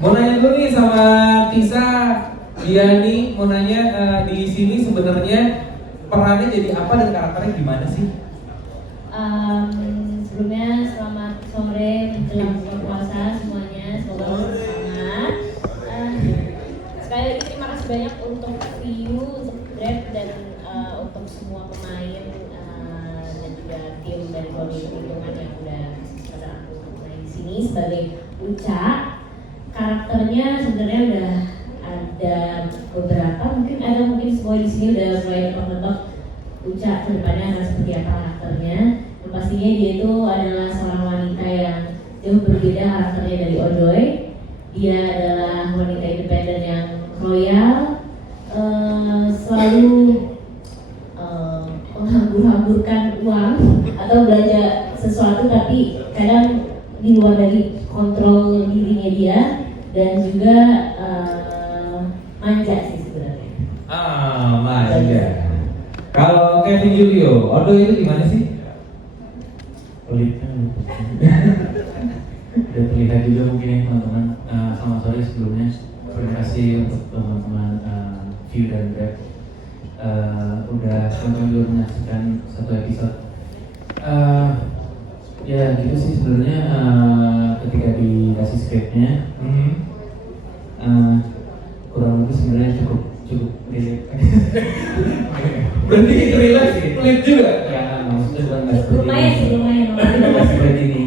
Mau nanya dulu nih sama Tisa, Diani, mau nanya di sini sebenarnya perannya jadi apa dan karakternya gimana sih? Sebelumnya selamat sore menjelang buka puasa semuanya, semoga semangat. Sekali lagi terima kasih banyak untuk View, untuk Grab dan untuk semua pemain dan juga tim dari Koni Perhitungan yang udah pada aku main di sini sebagai Uca. Karakternya sebenarnya udah ada beberapa, mungkin semua di sini udah mulai nebak-nebak Uca kedepannya akan seperti apa karakternya. Dan pastinya dia itu adalah seorang wanita yang jauh berbeda karakternya dari Odoy. Dia adalah wanita independen yang royal, selalu menghambur-hamburkan uang atau belanja sesuatu, tapi kadang di luar dari kontrol dirinya dia, dan juga manja sih sebenarnya. Manja. Kalau Kevin Julio, Odo itu gimana sih? Pelit kan. Udah terlihat juga mungkin ya teman-teman. Selamat sore sebelumnya. Terima kasih untuk teman-teman View dan Grab. Udah teman-teman juga menyaksikan satu episode. Ya gitu sih sebenarnya ketika dikasih skripnya, kurang lebih sebenarnya cukup relate. Berarti relate sih, pelit juga. Ya maksudnya bukan nggak seperti Lumayan sih, lumayan. nggak seperti ini,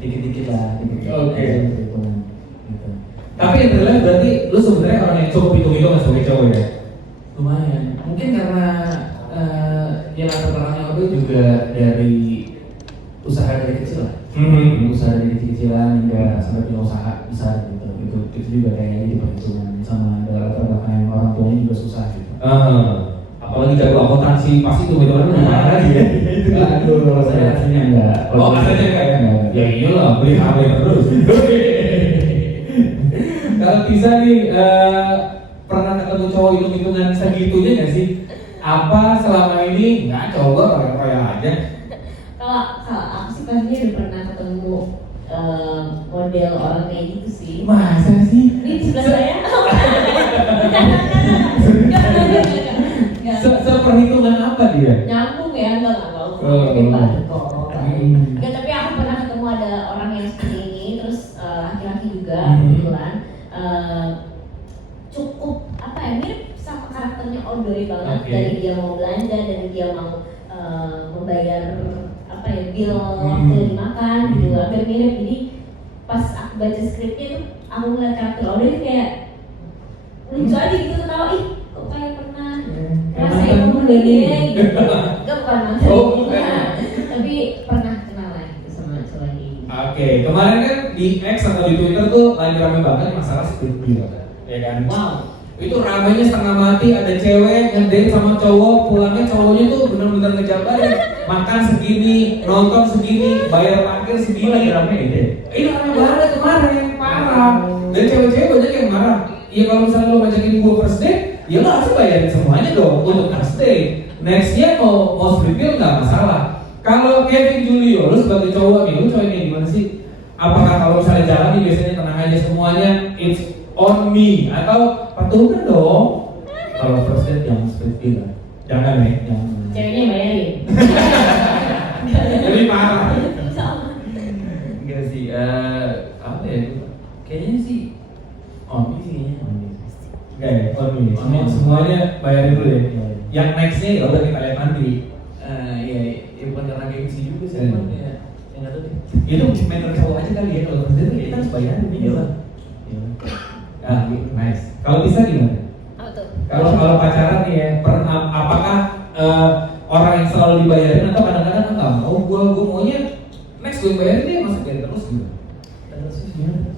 dikit-dikit lah. Oke. Gitu. Tapi yang relate berarti lu sebenarnya orang yang cukup hitung-hitung sebagai cowok ya? Lumayan. Mungkin karena ya latar belakangnya Odo juga dari usaha dari kecil lah. Usaha dari kecil-kecilan hingga sampai punya usaha besar gitu. Itu juga kayaknya di perhitungan sama latar belakang yang orang tuanya juga susah gitu. Apalagi jago akuntansi pasti tuh itu orang marah ya. Aduh, kalau saya aslinya enggak. Oh, katanya kayak ya iyalah beli HP terus. Kalau bisa nih pernah ketemu cowok hitung-hitungan segitunya nggak sih? Apa selama ini nggak coba roya-roya aja? Kalau aku sih pastinya udah pernah ketemu model orang kayak gitu sih. Masa sih? Di sebelah saya. Seperhitungan apa dia? Nyambung ya, enggak Oh. Enggak, tapi aku pernah ketemu ada orang yang seperti ini, terus laki-laki juga kebetulan cukup apa ya, mirip sama karakternya Odoy banget. Dari dia mau belanja, dari dia mau membayar apa ya, bill waktu dimakan gitu, hampir mirip. Jadi pas aku baca skripnya tuh aku ngeliat karakter Odoy itu kayak lucu aja gitu, ketawa, ih kok kayak pernah ngerasain ngomong dia gitu. Enggak, bukan mantan. Tapi pernah kenal lah gitu sama cowok ini. Oke, kemarin kan di X atau di Twitter tuh lagi rame banget masalah split bill, ya kan? Wow. Itu ramainya setengah mati, ada cewek ngedate sama cowok, pulangnya cowoknya tuh bener-bener ngejabarin makan segini, nonton segini, bayar parkir segini. Lagi rame gitu. Ini rame banget kemarin, parah. Dan cewek-cewek banyak yang marah. Ya kalau misalnya lo ngajakin gue first date, ya lo harus bayarin semuanya dong untuk first date. Nextnya mau split bill nggak masalah. Kalau Kevin Julio, lo sebagai cowok nih, lo cowoknya gimana sih? Apakah kalau misalnya jalan nih biasanya tenang aja semuanya, it's on me, atau patuhan dong? Kalau first date yang split bill lah. Jangan ya. Ceweknya bayarin. Jadi marah. Enggak sih, apa ya? Kayaknya sih on me sih kayaknya. Enggak ya, on me. Semuanya bayarin dulu ya. Yang nextnya ya udah kita lihat nanti. Ya bukan karena gengsi juga sih, cuman ya nggak tahu deh. Itu matter cowok aja kali ya, kalau first date kita harus bayarin nih. Iyalah. Nice. Kalau bisa gimana? Apa tuh? Kalau pacaran nih ya, apakah orang yang selalu dibayarin atau kadang-kadang enggak? Oh, gua maunya next gue bayarin dia, masa bayar terus gitu. Terus gimana?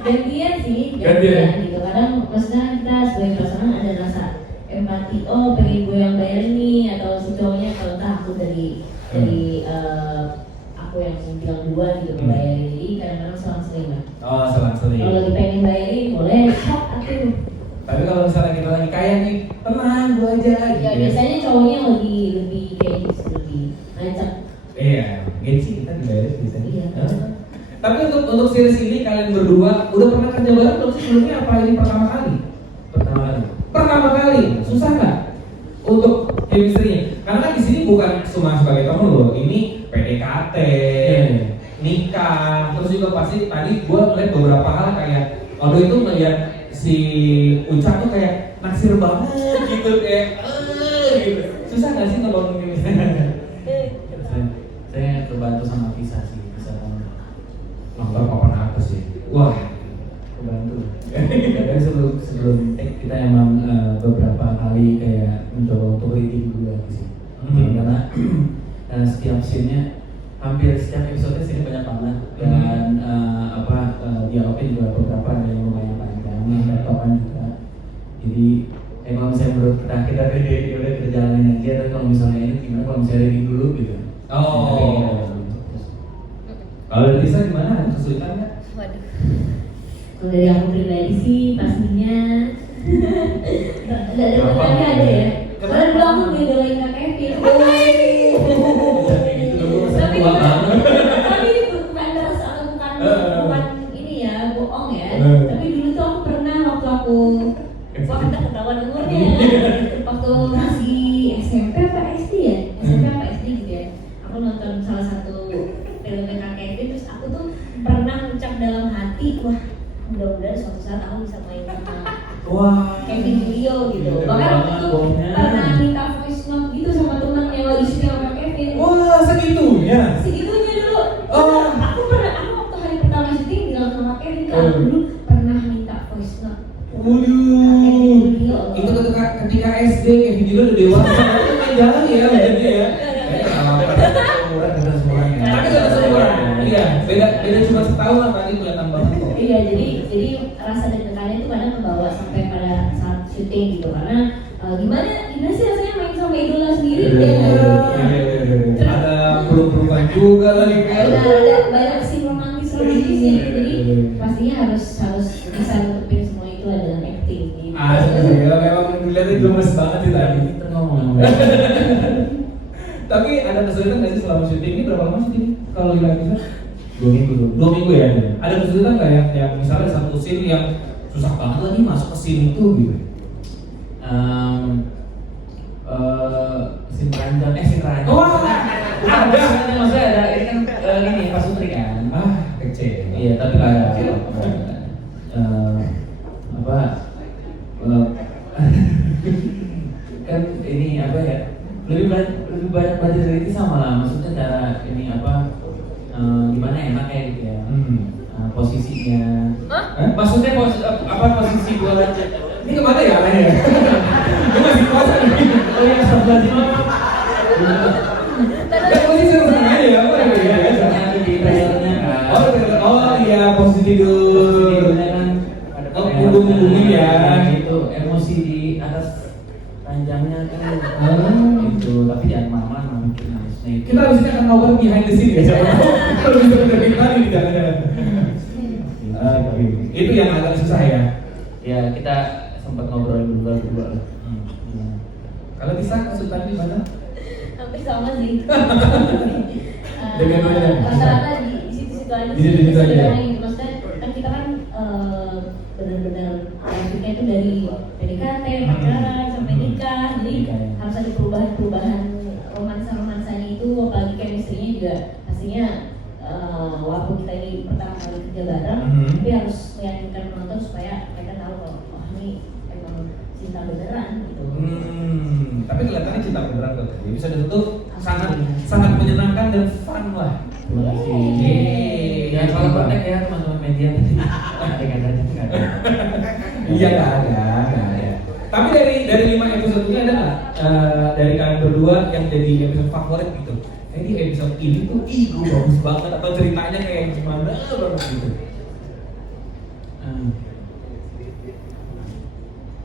Gantian sih, Gantian. gitu. Kadang maksudnya kita sebagai pasangan ada rasa empati, oh pengen gue yang bayar nih, atau si cowoknya kalau entah aku dari aku yang bilang duluan gitu membayarin. Jadi kadang-kadang selang-seling lah. Oh, selang-seling. Kalau lagi pengen bayarin boleh, sok atuh. Tapi kalau misalnya kita lagi kaya nih, tenang gua aja gitu. Ya biasanya cowoknya lebih kayak gitu, lebih ngajak. Iya, gengsi kita dibayarin biasanya. Iya. Tapi untuk series ini kalian berdua udah pernah kerja bareng belum sih sebelumnya? Apa ini pertama kali? Pertama kali. Susah nggak untuk chemistry-nya? Karena kan di sini bukan cuma sebagai temen loh, ini PDKT, nikah, terus juga pasti tadi gue ngeliat beberapa hal kayak Odo itu melihat si Uca tuh kayak naksir banget gitu kayak gitu. Susah nggak sih ngebangun chemistry? Saya terbantu sama Visa sih, bisa Nonton papan atas sih. Wah, kebantu. Jadi sebelum take kita emang beberapa kali kayak mencoba untuk reading dulu lagi sih. Karena setiap scene-nya hampir setiap episode sini banyak banget dan dialognya juga beberapa ada yang lumayan panjang, laptopan juga. Jadi kalau misalnya menurut kita udah kita jalanin aja. Tapi kalau misalnya ini gimana kalau misalnya reading dulu gitu. Kalau dari Tisa gimana? Ada kesulitan nggak? Waduh. Kalau dari aku pribadi sih pastinya ada temannya aja ya. Karena dulu aku ngidolain Kak Kevin. Tapi itu bukan bukan ini ya, bohong ya. Tapi dulu tuh aku pernah waktu aku ketahuan umurnya. Waktu masih SMP apa SD ya? SMP apa SD gitu ya. Aku nonton salah satu filmnya Kak Kevin, terus aku tuh pernah ngucap dalam hati, wah mudah-mudahan suatu saat aku bisa main sama Kevin Julio gitu. Bahkan waktu itu pernah minta voice note gitu sama temannya lagi syuting sama Kevin. Wah, segitunya Dulu. Aku waktu hari pertama syuting bilang sama Kevin, aku dulu pernah minta voice note. Waduh, itu ketika SD Kevin Julio udah dewasa, itu main jalan ya, benernya ya. Tapi gak seumuran, iya, beda cuma setahun lah tadi kelihatan banget kok. Iya, jadi rasa deg-degannya itu kadang membawa sampai pada saat syuting gitu, karena gimana sih rasanya main sama idola sendiri ya. Ada peluk-pelukan juga lagi kan. Ada banyak scene romantis-romantisnya gitu, jadi pastinya harus bisa nutupin semua itu dengan acting gitu. Ya memang dilihatnya gemes banget sih tadi. Kita ngomong. Tapi ada kesulitan nggak sih selama syuting ini? Berapa lama syuting kalau tidak bisa? 2 minggu. 2 minggu ya. Ada kesulitan nggak yang misalnya satu scene yang susah banget lagi masuk ke scene itu gitu? Scene ranjang. Wah, ada. Maksudnya ada ini kan ini pas syuting kan. Kecil. Iya, tapi nggak ada. Kan ini apa ya? Lebih banyak belajar dari itu sama lah. Maksudnya cara ini gimana enaknya gitu ya. Posisinya. Maksudnya posisi buat Ini kemana ya arahnya? Gue masih puasa nih. oh ya sebelah sini. Ya posisi seneng aja ya, apa ya? Di trailernya kan. Oh iya, posisi tidur. Punggung-punggungin ya. Itu emosi di atas ranjangnya kan. Itu tapi jangan lama-lama mungkin harusnya itu. Kita harusnya akan ngobrol behind the scene ya, siapa tahu kalau bisa benerin lagi di jangan-jangan. Itu yang agak susah ya. Ya kita sempat ngobrolin berdua. Kalau bisa kesulitan di mana? Hampir sama sih. Dengan rata-rata di situ-situ aja. Di situ-situ aja. Maksudnya kan kita kan benar-benar grafiknya itu dari PDKT, pacaran sampai nikah, jadi harus ada perubahan romansa-romansanya itu, apalagi chemistry-nya juga pastinya walaupun kita ini pertama kali kerja bareng, tapi harus meyakinkan penonton supaya mereka tahu kalau wah ini emang cinta beneran gitu. Tapi kelihatannya cinta beneran tuh. Bisa ditutup sangat menyenangkan dan fun lah. Terima kasih. Ya kalau kontak ya teman-teman media tadi. Iya nggak ada. Tapi dari 5 episode ini ada nggak dari kalian berdua yang jadi episode favorit gitu? Kayak di episode ini tuh gue bagus banget atau ceritanya kayak gimana banget gitu?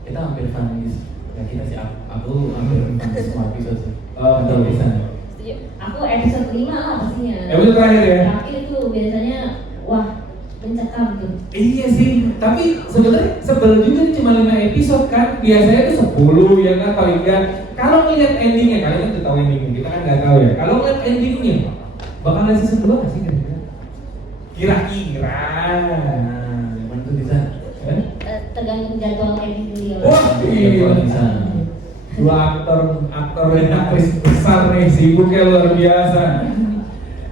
Kita hampir fans. Ya kita sih aku hampir fans semua episode sih. Atau bisa. Setuju. Aku episode 5 lah pastinya. Episode terakhir ya? Terakhir tuh biasanya wah mencekam tuh. Iya sih, tapi sebenarnya sebel juga nih cuma 5 episode kan. Biasanya tuh 10 ya kan paling enggak. Kalau ngeliat endingnya, kalian kan udah tahu endingnya, kita kan nggak tahu ya. Kalau ngeliat endingnya, bakal ada season 2 nggak sih kira-kira? Kira-kira. Gimana tuh bisa? Tergantung jadwal Kevin Julio. Wah, iya. Bisa. Dua aktor dan aktris besar nih, sibuknya luar biasa.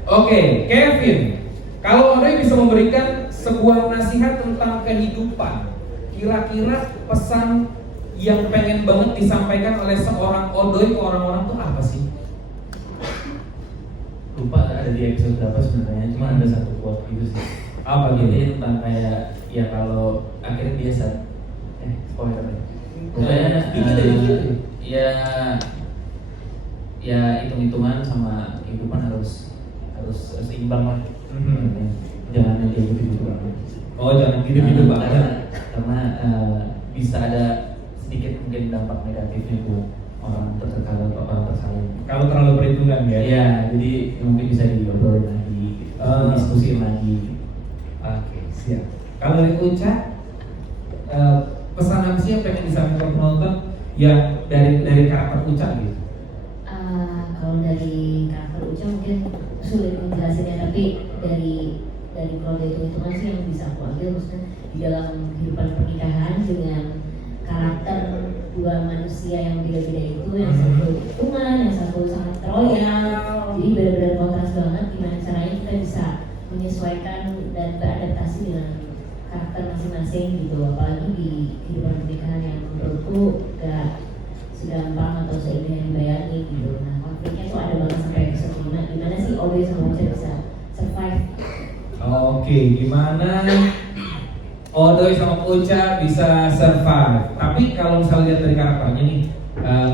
Oke, Kevin, kalau Odoy bisa memberikan sebuah nasihat tentang kehidupan, kira-kira pesan yang pengen banget disampaikan oleh seorang Odoy ke orang-orang tuh apa sih? Lupa ada di episode berapa sebenarnya, cuma ada satu quote gitu sih. Apa Jadi gitu? tentang kayak ya kalau akhirnya biasa spoiler ya. Dikit aja, dikit. Ya hitung-hitungan sama kehidupan harus seimbang lah. Jangan yang kayak gitu banget. Oh, jangan gitu-gitu banget. Karena bisa ada sedikit mungkin dampak negatifnya buat orang terdekat atau orang tersayang. Kalau terlalu perhitungan ya. Iya, jadi mungkin bisa diobrolin lagi, diskusiin lagi. Oke, siap. Kalau dari Uca, pesan apa sih yang pengen disampaikan penonton yang dari karakter Uca gitu? Kalau dari karakter Uca mungkin sulit menjelaskannya, tapi dari kalau dari hitungan sih yang bisa aku ambil maksudnya di dalam kehidupan pernikahan dengan karakter dua manusia yang beda-beda itu, yang satu hitungan, yang satu sangat royal, jadi benar-benar kontras banget. Gimana caranya kita bisa menyesuaikan dan beradaptasi dengan karakter masing-masing gitu, apalagi di kehidupan pernikahan yang menurutku gak segampang atau seindah yang dibayangin gitu. Nah, konfliknya tuh ada banget sampai episode 5. Gimana sih Odoy sama Uca bisa survive? Oke, gimana Odoy sama Uca bisa survive? Tapi kalau misalnya lihat dari karakternya nih,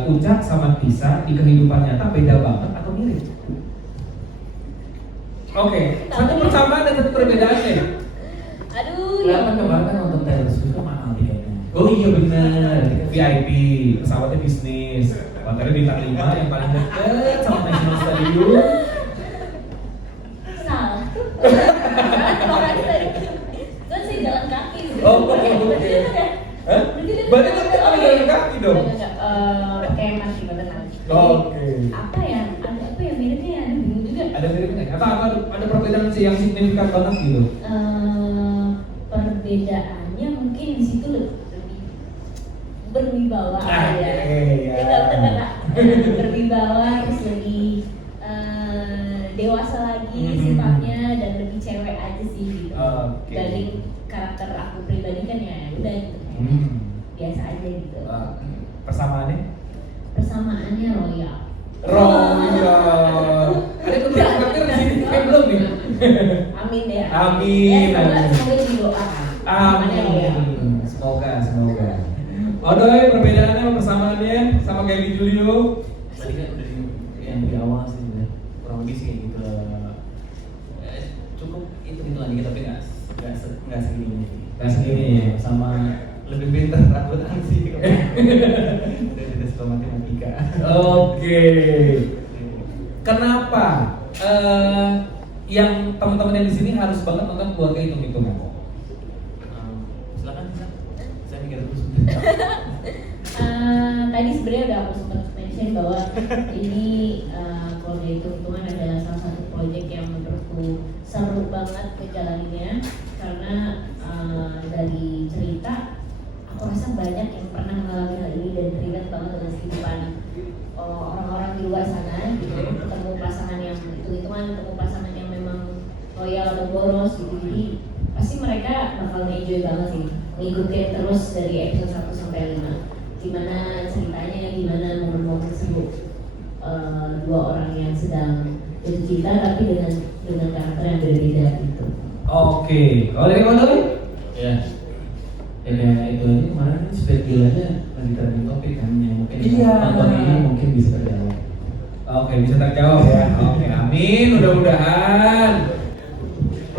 Uca sama Tisa di kehidupan nyata beda banget atau mirip? Oke, satu persamaan dan satu perbedaan deh. Aduh, Kenapa kemarin kan nonton Taylor Swift kan mahal tiketnya? Oh iya benar, VIP, pesawatnya bisnis, hotelnya bintang 5 yang paling dekat sama National Stadium. salah. Kan saya jalan kaki. Oh, oke. Hah? Berarti nanti ada jalan kaki dong? Enggak, pakai MRT beneran. Oke. Apa ya? Ada apa ya miripnya ya? Aduh, bingung juga. Ada miripnya? Atau ada perbedaan sih yang signifikan banget gitu? Perbedaannya mungkin di situ lebih berwibawa Ah, ya. iya. Enggak benar. Berwibawa, terus lebih dewasa lagi sifatnya dan lebih cewek aja sih gitu. Oke. Dari karakter aku pribadi kan ya udah gitu. Biasa aja gitu. Persamaannya? Persamaannya royal. Royal. Ada ketika di sini belum nih? Amin ya. Amin, Ya, semoga amin. semoga didoakan. Persamaannya royal. Amin. Semoga. Odoy, perbedaannya sama persamaannya sama kayak di Julio? Tadi kan udah yang di awal sih sebenarnya kurang lebih sih kayak gitu. Cukup itu lagi tapi nggak segini. Nggak segini ya? Sama lebih pintar akuntan sih. Udah tidak suka matematika. Oke. Kenapa yang teman-teman yang di sini harus banget nonton keluarga hitung-hitungan? Silakan bisa. Saya mikir dulu sebentar. Tadi sebenarnya udah aku sempat mention bahwa ini keluarga hitung-hitungan adalah salah satu proyek yang menurutku seru banget ngejalaninnya karena dari cerita aku rasa banyak yang pernah mengalami hal ini dan teringat banget dengan kehidupan orang-orang di luar sana gitu, ketemu pasangan yang hitung-hitungan, ketemu pasangan yang memang loyal atau boros gitu, jadi pasti mereka bakal enjoy banget sih ngikutin terus dari episode 1 sampai 5 gimana ceritanya, gimana momen-momen seru dua orang yang sedang jatuh cinta tapi dengan karakter yang berbeda gitu. Oke, kalau dari Odoy? Ya. Ya kayak itu aja kemarin kan spekulannya lagi trending topik kan yang mungkin Iya. nonton ini mungkin bisa terjawab. Oke, bisa terjawab ya. Oke, amin, mudah-mudahan.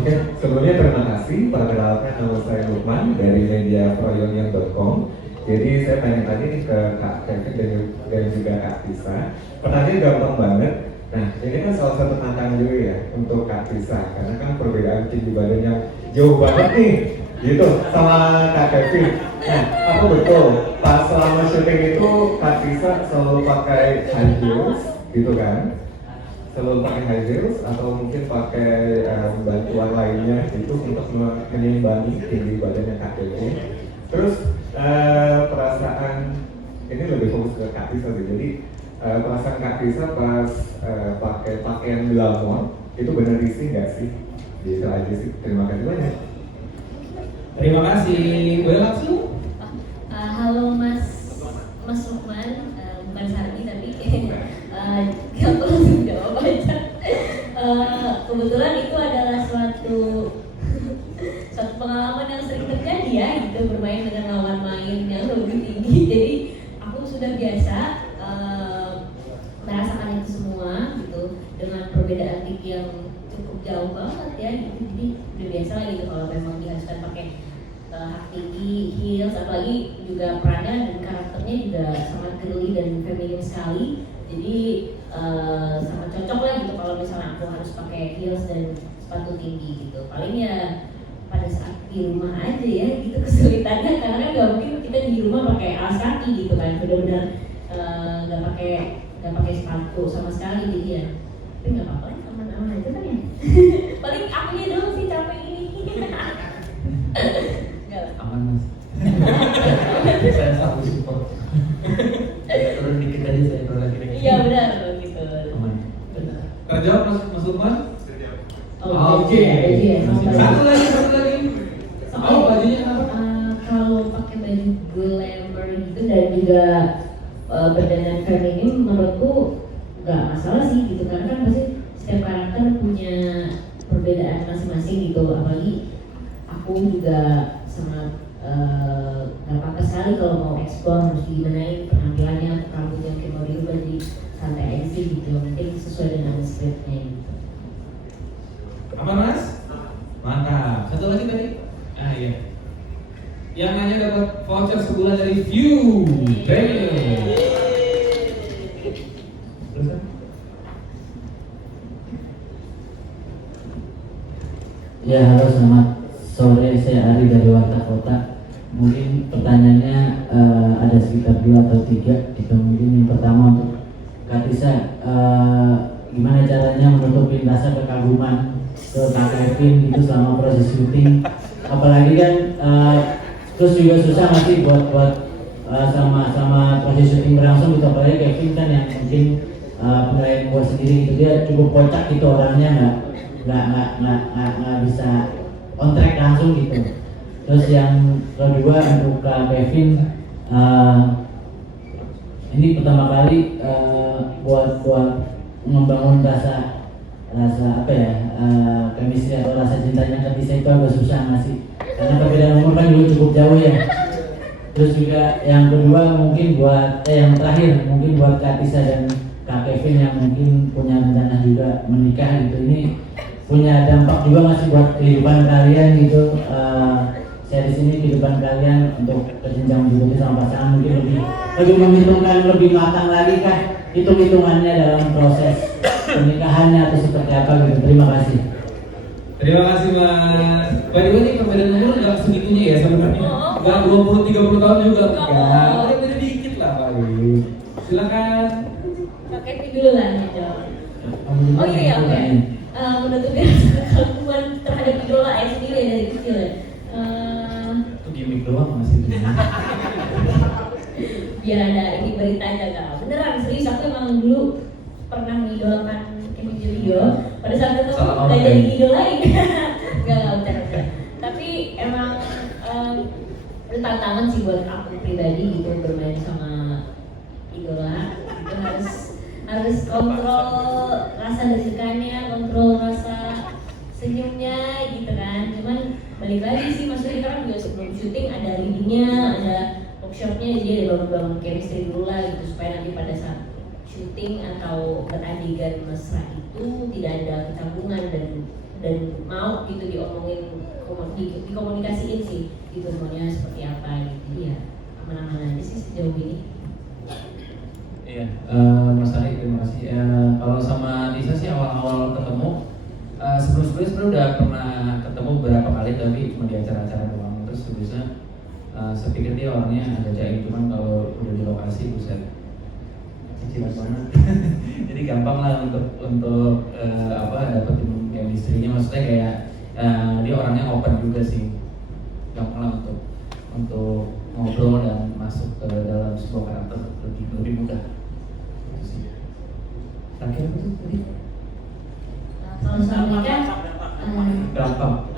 Oke, sebelumnya terima kasih. Perkenalkan nama saya Lukman dari mediafroyonion.com. Jadi saya pengen tanya nih ke Kak Kevin dan juga Kak Tisa. Pertanyaan gampang banget. Nah, ini kan salah satu tantangan juga ya untuk Kak Tisa, karena kan perbedaan tinggi badannya jauh banget nih, gitu sama Kak Kevin. Nah, apa betul pas selama syuting itu Kak Tisa selalu pakai high heels, gitu kan? selalu pakai high heels atau mungkin pakai bantuan lainnya itu untuk menyeimbangi tinggi badannya Kak Kevin. Terus perasaan ini lebih fokus ke Kak Tisa sih. Jadi perasaan Kak Tisa pas pakai pakaian glamor itu benar risih nggak sih? Gitu aja sih. Terima kasih banyak. Terima kasih. Boleh langsung? Halo Mas Lukman, bukan Sardi tapi aku langsung jawab aja. Kebetulan itu adalah suatu pengalaman yang sering terjadi ya, gitu, bermain dengan lawan main yang lebih tinggi. Jadi aku sudah biasa merasakan itu semua gitu, dengan perbedaan tinggi yang cukup jauh banget ya gitu. Jadi udah biasa lah gitu kalau memang diharuskan pakai hak tinggi, heels, apalagi juga perannya dan karakternya juga sangat girly dan feminim sekali. Jadi sangat cocok lah gitu kalau misalnya aku harus pakai heels dan sepatu tinggi gitu. Paling ya pada saat di rumah aja ya gitu kesulitannya, karena kan gak mungkin kita di rumah pakai alas kaki gitu kan, benar-benar nggak pakai sepatu sama sekali. Jadi ya tapi nggak apa-apa, aman-aman aja kan ya. Paling akunya doang sih capek ini. Aman Mas. Saya selalu support. Turun dikit aja saya turun lagi. Iya benar gitu. Aman. Benar. Terjawab Mas Lukman? Oke. Satu lagi. Oh, bajunya kenapa? Kalau pakai baju glamour gitu dan juga berdandan feminim, menurutku nggak masalah sih gitu, karena kan pasti setiap karakter punya perbedaan masing-masing gitu. Apalagi aku juga sangat nggak apa-apa sekali kalau mau eksplor harus gimanain penampilannya, rambutnya kayak mau diubah, jadi santai aja sih gitu, nanti sesuai dengan scriptnya gitu. Apa Mas? Mantap. Satu lagi tadi? Iya. Yang nanya dapat voucher sebulan dari View Premium. Ya, halo, selamat sore, saya Ari dari Warta Kota. Mungkin pertanyaannya ada sekitar 2 atau 3 gitu. Mungkin yang pertama untuk Kak Tisa, gimana caranya menutupin rasa kekaguman ke Kak Kevin gitu selama proses syuting? Apalagi kan terus juga susah masih buat sama proses syuting berlangsung gitu. Apalagi Kevin kan yang mungkin penilaian gua sendiri gitu, dia cukup kocak gitu orangnya, nggak bisa on track langsung gitu. Terus yang kedua untuk Kak Kevin, ini pertama kali buat membangun rasa apa ya, chemistry atau rasa cintanya ke Tisa itu agak susah masih, karena perbedaan umur kan dulu cukup jauh ya. Terus juga yang kedua mungkin buat yang terakhir mungkin buat Kak Tisa dan Kak Kevin yang mungkin punya rencana juga menikah gitu, ini punya dampak juga masih buat kehidupan kalian gitu. Saya di sini kehidupan kalian untuk kejenjang berikutnya sama pasangan mungkin lebih menghitungkan lebih matang lagi kah hitung-hitungannya dalam proses pernikahannya atau seperti apa gitu. Terima kasih. Terima kasih Mas. By the way, ini perbedaan umur nggak segitunya ya sebenarnya. Nggak 20-30 tahun juga. Enggak, udah beda dikit lah Pak. Silakan. Kak Kevin dulu lah yang jawab. Oh iya, oke. Menutupi rasa kekaguman terhadap idola sendiri dari kecil ya. Itu gimmick doang masih. Biar ada ini beritanya Kak. Beneran serius, aku emang dulu pernah mengidolakan Kevin Julio. Pada saat itu udah jadi idolain. Gak bercanda. Tapi emang itu tantangan sih buat aku pribadi gitu, bermain sama idola. Itu harus kontrol rasa deg-degannya, kontrol rasa senyumnya gitu kan. Cuman balik lagi sih, maksudnya kita kan juga sebelum syuting ada readingnya, ada workshopnya, jadi ada bangun-bangun chemistry dulu lah gitu, supaya nanti pada saat syuting atau beradegan mesra itu tidak ada kecanggungan dan mau gitu diomongin, dikomunikasiin sih gitu maunya seperti apa gitu. Jadi ya aman-aman aja sih sejauh ini. Iya, Mas Ari, terima kasih. Kalau sama Tisa sih awal-awal ketemu, sebelum-sebelumnya sebenarnya udah pernah ketemu beberapa kali, tapi cuma di acara-acara doang. Terus biasa saya pikir dia orangnya agak jaim, cuman kalau udah di lokasi buset cicilan banget. Jadi gampang lah untuk dapetin chemistry-nya, maksudnya kayak dia orangnya open juga sih, gampang lah untuk ngobrol dan masuk ke dalam sebuah karakter lebih mudah. Itu sih. Terakhir apa tuh tadi? Kalau soal nikah, Gampang.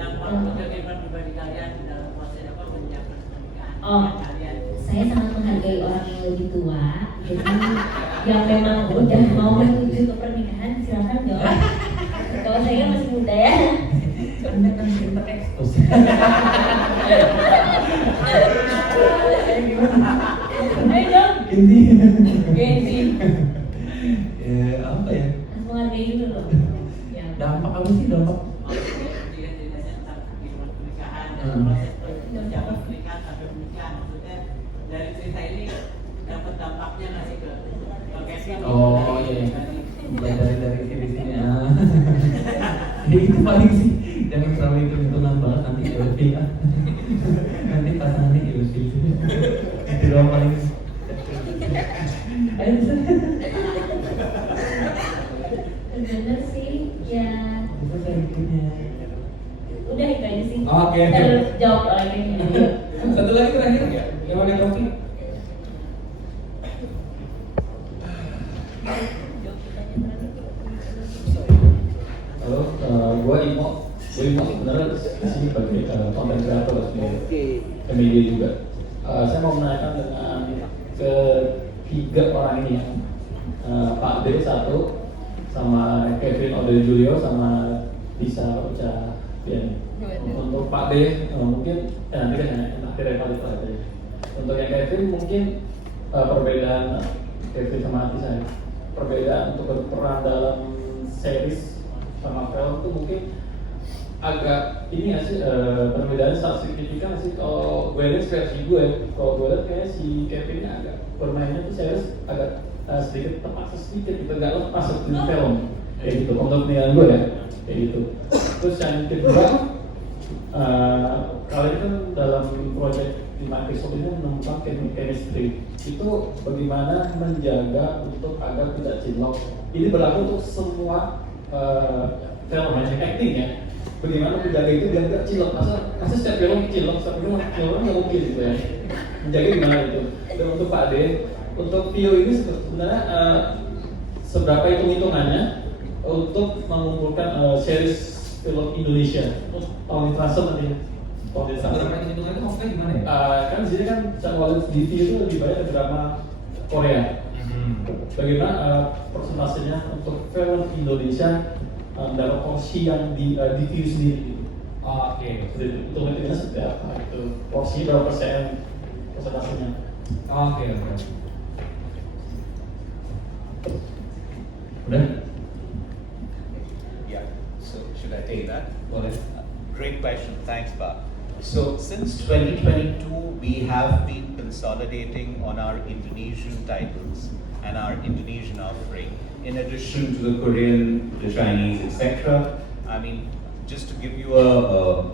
Saya sangat menghargai orang yang lebih tua, jadi yang memang udah mau menuju ke pernikahan silakan jawab. Kalau saya kan masih muda ya. Terus. Ayo dong. Genzi. Apa ya? Harus menghargai dulu loh. Ya. Dampak apa sih dampak? Dari cerita ini dapat dampaknya nggak sih ke Kevin? Oh iya, mulai dari sini ya. Jadi itu paling sih, jangan terlalu hitung-hitungan banget nanti ilfil ya. Nanti pasangannya ilfil. Itu doang paling. Ayo bisa. Bener sih, ya. Itu saya hidupnya. Udah itu aja sih. Oke. Terus jawab lagi. Satu lagi terakhir ya, yang mana kopi? Halo, gue Imo sebenarnya di sini sebagai content creator sebenarnya, media juga. Saya mau menanyakan dengan ketiga orang ini ya, Pak D satu, sama Kevin Ode Julio, sama Lisa Ocha Bian. Untuk Pak D mungkin nanti kan yang terakhir Evalita aja. Untuk yang Kevin mungkin perbedaan Kevin sama Lisa ya. Perbedaan untuk berperan dalam series sama film itu mungkin agak ini ya sih, perbedaannya sangat signifikan sih. Kalau gue lihat versi gue, kalau gue lihat kayaknya si Kevin agak bermainnya tuh series agak sedikit terpaksa sedikit gitu, agak lepas seperti film kayak gitu. Untuk penilaian gue ya kayak gitu. Terus yang kedua, kalian kan dalam project di Microsoft ini menemukan chemistry itu bagaimana menjaga untuk agar tidak cinlok. Ini berlaku untuk semua film acting ya. Bagaimana menjaga itu biar nggak cilok? Masa setiap film cilok, setiap film cilok nggak mungkin gitu ya. Menjaga gimana itu? Dan untuk Pak Ade, untuk Vio ini sebenarnya seberapa hitung-hitungannya untuk mengumpulkan series film Indonesia? Tahun transfer nanti. Seberapa hitungan itu maksudnya gimana ya? Kan di sini kan channel di TV itu lebih banyak drama Korea. Bagaimana persentasenya untuk film Indonesia dalam porsi yang di TV sendiri? Oke. Untuk nantinya seperti apa? Itu porsi berapa persen persentasenya? Oke. Udah? Yeah, so should I take that? Boleh. Great question, thanks Bob. So since 2022, we have been consolidating on our Indonesian titles and our Indonesian offering, in addition to the Korean, the Chinese, etc. I mean, just to give you a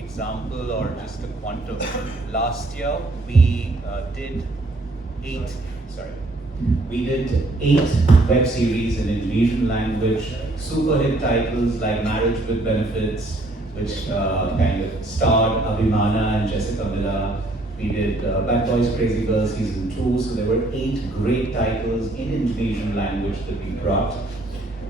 example or just a quantum, last year we did eight web series in Indonesian language, super hit titles like Marriage with Benefits, which kind of starred Abhimana and Jessica Miller. We did Bad Boys Crazy Girls Season 2, so there were 8 great titles in Indonesian language that we brought.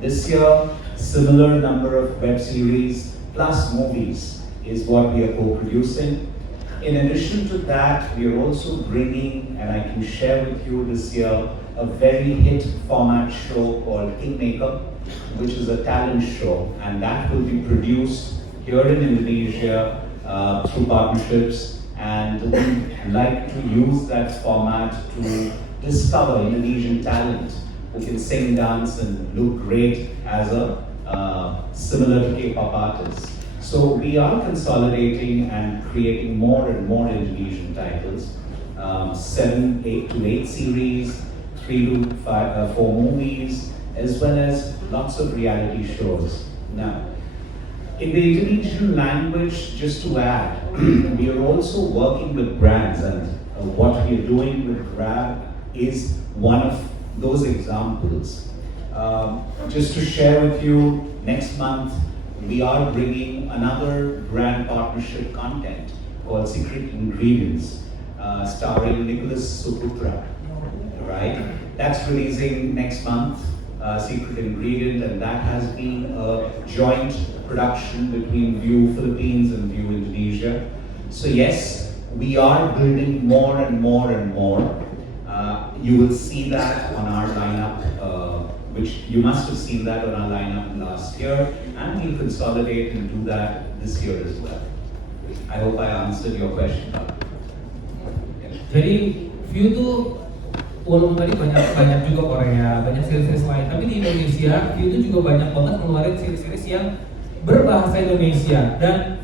This year, similar number of web series plus movies is what we are co-producing. In addition to that, we are also bringing, and I can share with you this year, a very hit format show called Kingmaker, which is a talent show, and that will be produced here in Indonesia through partnerships, and we like to use that format to discover Indonesian talent who can sing, dance, and look great as a similar to K-pop artists. So we are consolidating and creating more and more Indonesian titles, 7 to 8 series, 3 to 4 movies, as well as lots of reality shows. Now, in the Indonesian language, just to add, we are also working with brands, and what we are doing with Grab is one of those examples. Just to share with you, next month we are bringing another brand partnership content called Secret Ingredients, starring Nicholas Suputra, right? That's releasing next month, Secret Ingredient, and that has been a joint production between View Philippines and View Indonesia. So yes, we are building more and more and more. You will see that on our lineup, which you must have seen that on our lineup last year, and we'll consolidate and do that this year as well. I hope I answered your question. Jadi View tuh walaupun tadi banyak juga Korea, banyak series lain, tapi di Indonesia View itu juga banyak banget ngeluarin series yang berbahasa Indonesia dan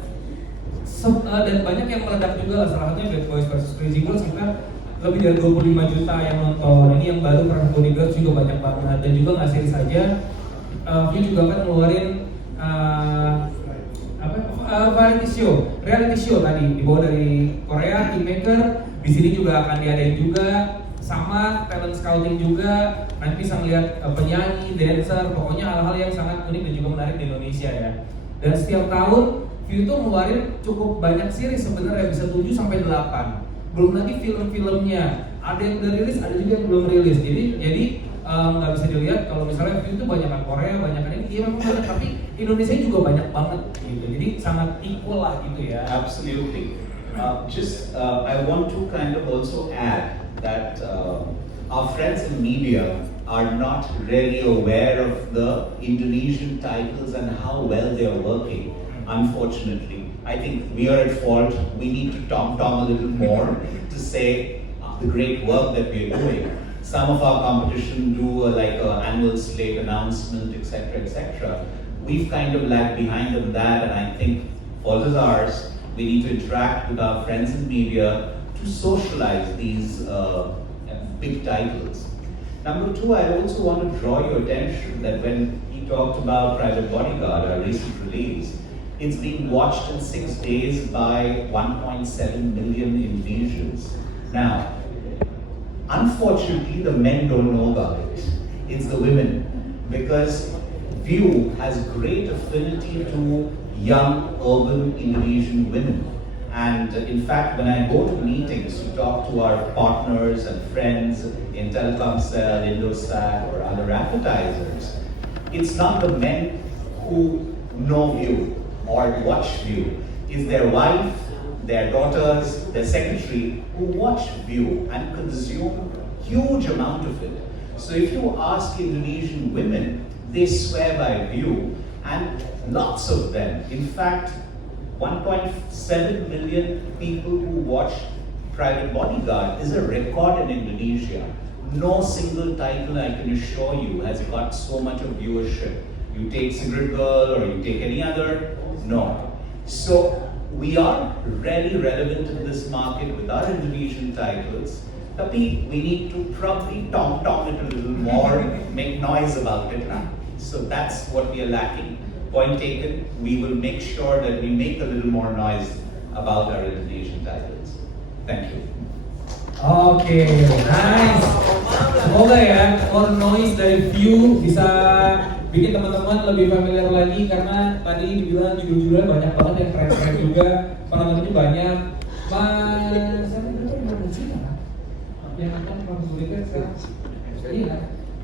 banyak yang meledak juga lah. Salah satunya Bad Boys vs Crazy Girls, kita lebih dari 25 juta yang nonton. Ini yang baru Private Bodyguard juga banyak banget, dan juga nggak series saja, View juga akan ngeluarin reality show tadi dibawa dari Korea, Kingmaker. Di sini juga akan diadain juga, sama talent scouting juga. Nanti bisa ngeliat penyanyi, dancer, pokoknya hal-hal yang sangat unik dan juga menarik di Indonesia ya. Dan setiap tahun View itu ngeluarin cukup banyak series sebenarnya, bisa 7 sampai 8. Belum lagi film-filmnya. Ada yang udah rilis, ada juga yang belum rilis. Jadi nggak bisa dilihat kalau misalnya View itu banyak Korea, banyak ini, iya memang banyak, tapi Indonesia juga banyak banget gitu. Jadi sangat equal lah gitu ya. Absolutely. I want to kind of also add that our friends in media are not really aware of the Indonesian titles and how well they are working, unfortunately. I think we are at fault. We need to tom a little more to say the great work that we are doing. Some of our competition do like an annual slate announcement, etc., etc. We've kind of lagged behind on that, and I think fault is ours. We need to interact with our friends in media to socialize these big titles. Number two, I also want to draw your attention that when he talked about Private Bodyguard, our recent release, it's been watched in 6 days by 1.7 million Indonesians. Now, unfortunately, the men don't know about it. It's the women, because View has great affinity to young urban Indonesian women. And in fact, when I go to meetings to talk to our partners and friends in Telkomsel, Indosat, or other advertisers, it's not the men who know View or watch View. It's their wife, their daughters, their secretary who watch View and consume huge amount of it. So if you ask Indonesian women, they swear by View, and lots of them, in fact, 1.7 million people who watch Private Bodyguard is a record in Indonesia. No single title, I can assure you, has got so much of viewership. You take Secret Girl or you take any other, no. So we are really relevant in this market with our Indonesian titles. Tapi we need to probably tom it a little more, make noise about it. So that's what we are lacking. Point taken, we will make sure that we make a little more noise about our Indonesian titles. Thank you. Oke, nice. Semoga ya more noise dari View bisa bikin teman-teman lebih familiar lagi, karena tadi dibilang judul-judulnya banyak banget yang keren-keren juga, penontonnya banyak. Mas, saya belum Cina kan? Yang nonton Private Bodyguard sekarang? Iya,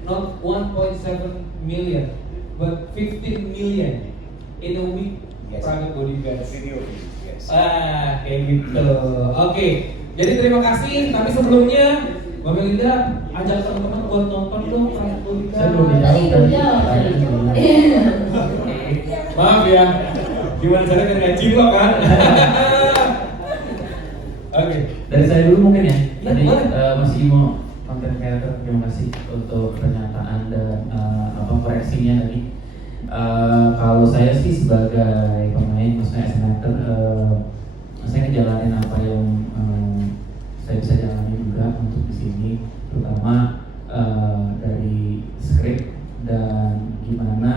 not 1.7 million, but 15 million in a week. Yes. Private Bodyguard. Video, yes. Kayak gitu. Oke, jadi terima kasih. Tapi sebelumnya, Mbak Melinda ajak teman-teman buat nonton dong Private Bodyguard. Saya belum dijawab tadi. Maaf ya, gimana caranya dengan jiwa kan? Oke. Dari saya dulu mungkin ya. Ya, Tadi boleh. Mas Imo, content creator, terima kasih untuk pernyataan dan koreksinya tadi. Kalau saya sih sebagai pemain, maksudnya as an actor, saya ngejalanin apa yang saya bisa jalani juga untuk di sini, terutama dari skrip dan gimana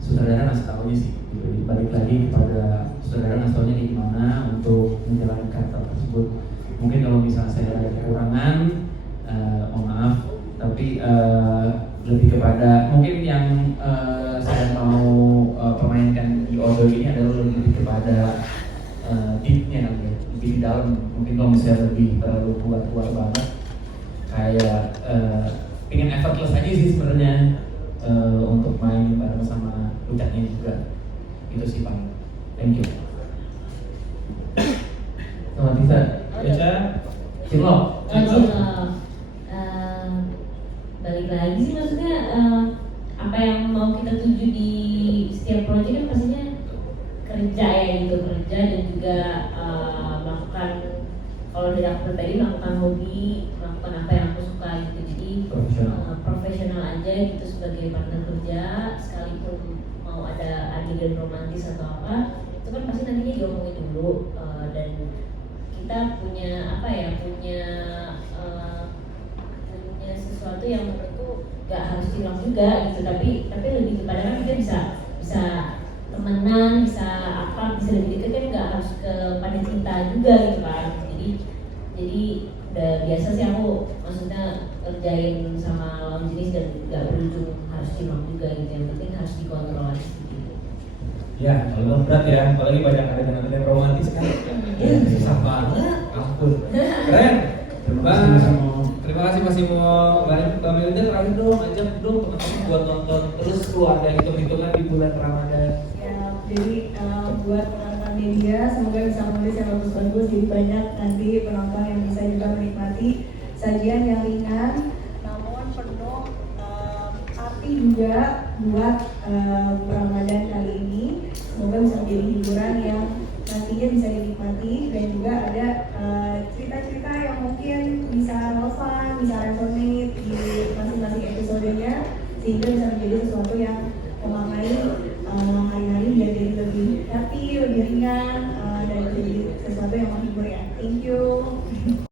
sutradara ngasih taunya sih. Gitu. Balik lagi kepada sutradara ngasih taunya gimana untuk menjalankan karakter tersebut. Mungkin kalau misalnya saya ada kekurangan, mohon maaf. deepnya kali ya, lebih di dalam. Mungkin kalau misalnya lebih terlalu keluar banget, kayak pengen effortless aja sih sebenarnya untuk main bareng sama Ucaknya juga. Itu sih paling. Thank you. Sama Tisa, Eca, Cilok. Balik lagi sih maksudnya apa yang mau kita tuju di setiap proyek kan pastinya kerja ya gitu, kerja dan juga melakukan, kalau dari aku pribadi melakukan hobi, melakukan apa yang aku suka gitu. Jadi profesional aja gitu sebagai partner kerja, sekalipun mau ada adegan romantis atau apa itu kan pasti nantinya diomongin dulu. Dan kita punya apa ya, punya sesuatu yang menurutku gak harus hilang juga gitu, tapi lebih kepada kan kita bisa temenan, bisa apa, bisa lebih dekat kan, gak harus kepada cinta juga gitu kan. Jadi udah biasa sih aku maksudnya kerjain sama lawan jenis dan gak berujung harus hilang juga gitu, yang penting harus dikontrol aja gitu. Ya, kalau berat ya, apalagi banyak adegan-adegan romantis kan. Susah banget, ampun. Keren. Terima kasih Mas Imo. Mbak Melinda terakhir dong, ajak dong teman-teman buat nonton terus keluarga hitung-hitungan di bulan Ramadan. Ya, jadi buat penonton media semoga bisa menulis yang bagus-bagus, jadi banyak nanti penonton yang bisa juga menikmati sajian yang ringan namun penuh arti juga buat Ramadan kali ini. Semoga bisa menjadi hiburan yang nantinya bisa dinikmati dan juga ada cerita-cerita yang mungkin bisa relevan, bisa resonate di masing-masing episodenya, sehingga bisa menjadi sesuatu yang memaknai hari-hari menjadi lebih happy, lebih ringan, dan jadi sesuatu yang menghibur ya. Thank you.